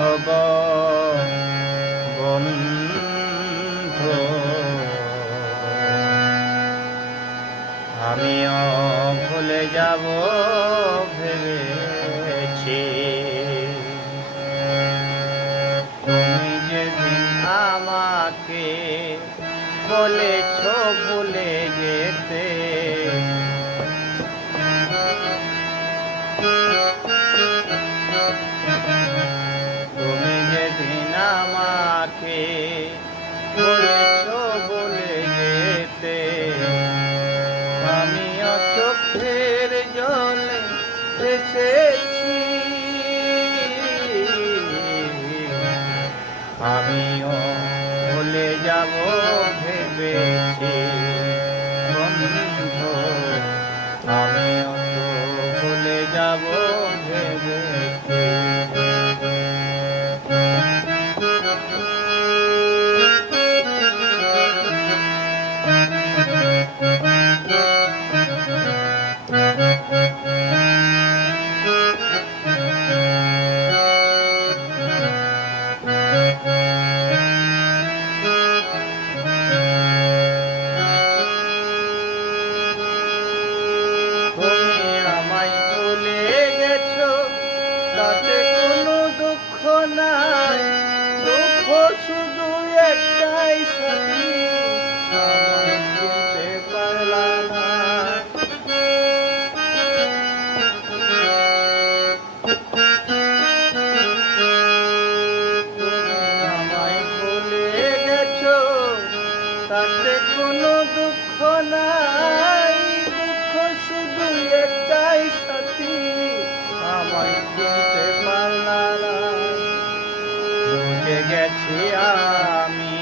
ওগো বন্ধু, আমিও ভুলে যাব ভেবেছি। তুমি যেদিন আমাকে বলেছ ভুলে যেতে, তুমি যেদিন আমাকে বলেছ ভুলে যেতে, আমিও চোখের জলে এসেছি, আমিও ভুলে যাব ভেবেছি। বন্ধু, আমিও তো ভুলে যাব ভেবেছি। তাতে কোনো দুঃখ নাই, দুঃখ শুধু একটাই সাথী, আমায় চিনতে পারলা না। তুমি আমায় ভুলে গেছো, তাতে কোনো দুঃখ নাই, দুঃখ শুধু একটাই সাথী, আমায় চিনতে পারলা না। বুঝে গেছি আমি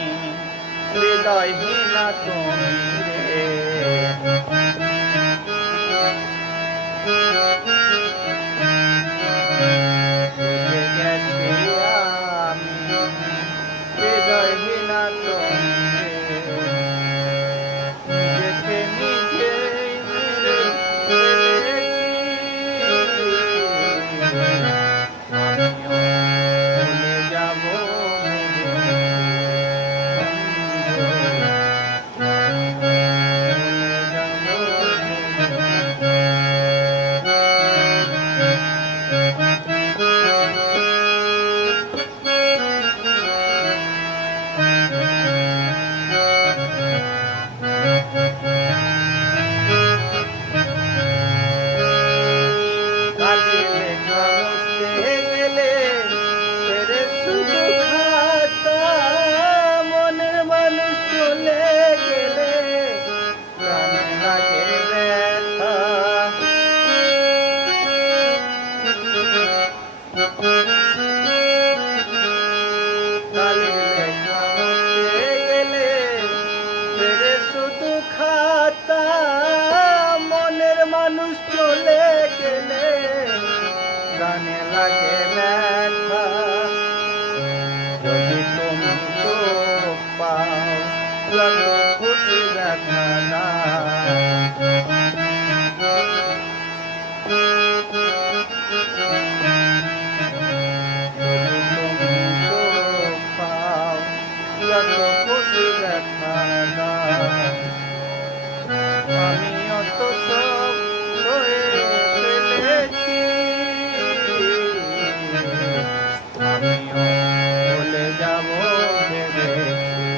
হৃদয়হীনা তুমি রে, বুঝে গেছি আমি হৃদয়হীনা তুমি রে, নিজেকে নিজেই মেরে ফেলেছি, আমিও ভুলে যাব খাতা, মনের মানুষ চলে গেলে গানে লাগে ব্যথা। যদি তুমি সুখ পাও লাগো খুশি ব্যথা না, যদি তুমি সুখ পাও লাগো খুশি ব্যথা না। আমিও তো সব সয়ে ফেলেছি, আমিও ভুলে যাব ভেবেছি।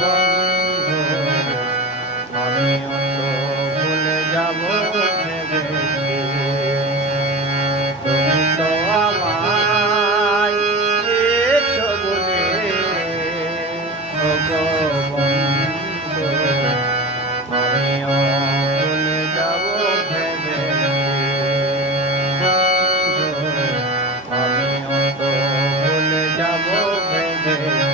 বন্ধু, আমিও তো ভুলে যাব ভেবেছি। তুমি তো আমায় দিয়েছো বলে, ওগো বন্ধু, আমিও ভুলে যাব ভেবেছি। আমিও তো ভুলে যাব ভেবেছি।